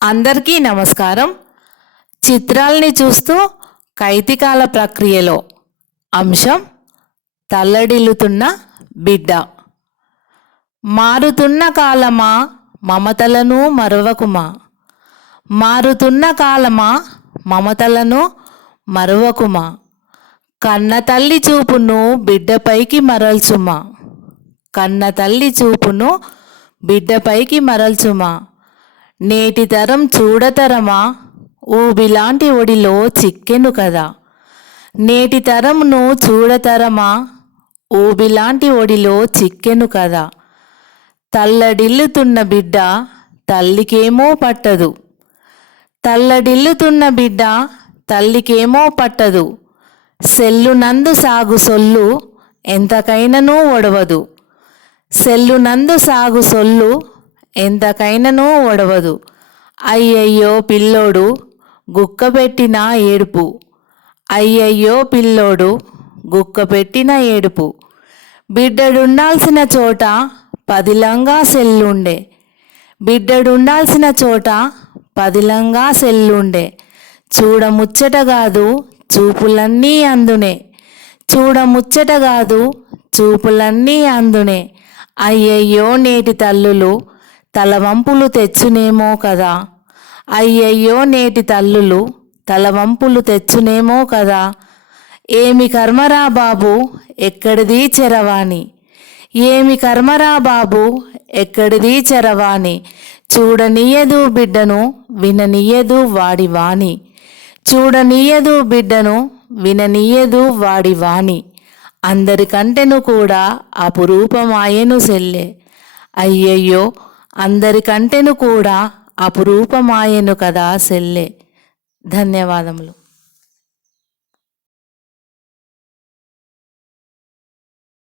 అందరికీ నమస్కారం. చిత్రాల్ని చూస్తూ కైతికాల ప్రక్రియలో అంశం తల్లడిల్లుతున్న బిడ్డ. మారుతున్న కాలమా మమతలను మరువకుమా, మారుతున్న కాలమా మమతలను మరువకుమా, కన్న తల్లి చూపును బిడ్డపైకి మరల్చుమా, కన్న తల్లి చూపును బిడ్డపైకి మరల్చుమా. నేటి తరం చూడతరమా ఊబిలాంటి ఒడిలో చిక్కెను కదా, నేటి తరమును చూడతరమా ఊబిలాంటి ఒడిలో చిక్కెను కదా. తల్లడిల్లుతున్న బిడ్డ తల్లికేమో పట్టదు, తల్లడిల్లుతున్న బిడ్డ తల్లికేమో పట్టదు. సెల్లునందు సాగు సొల్లు ఎంతకైనను ఒడవదు, సెల్లునందు సాగు సొల్లు ఎంతకైనను ఒడవదు. అయ్యయ్యో పిల్లోడు గుక్కపెట్టిన ఏడుపు, అయ్యయ్యో పిల్లోడు గుక్కపెట్టిన ఏడుపు. బిడ్డడుండాల్సిన చోట పదిలంగా సెల్లుండే, బిడ్డడుండాల్సిన చోట పదిలంగా సెల్లుండే. చూడముచ్చటగాదు చూపులన్నీ అందునే, చూడముచ్చటగాదు చూపులన్నీ అందునే. అయ్యయ్యో నేటి తల్లులు తలవంపులు తెచ్చునేమో కదా, అయ్యయ్యో నేటి తల్లులు తలవంపులు తెచ్చునేమో కదా. ఏమి కర్మరా బాబు ఎక్కడిది చెరవాణి, ఏమి కర్మరా బాబు ఎక్కడిది చెరవాణి. చూడనీయదు బిడ్డను విననీయదు వాడి వాణి, చూడనీయదు బిడ్డను విననీయదు వాడి వాణి. అందరికంటెను కూడా అపురూపమాయెను సెల్లె, అయ్యయ్యో అందరికంటెను కూడా అపురూపమాయెను కదా సెల్లె. ధన్యవాదములు.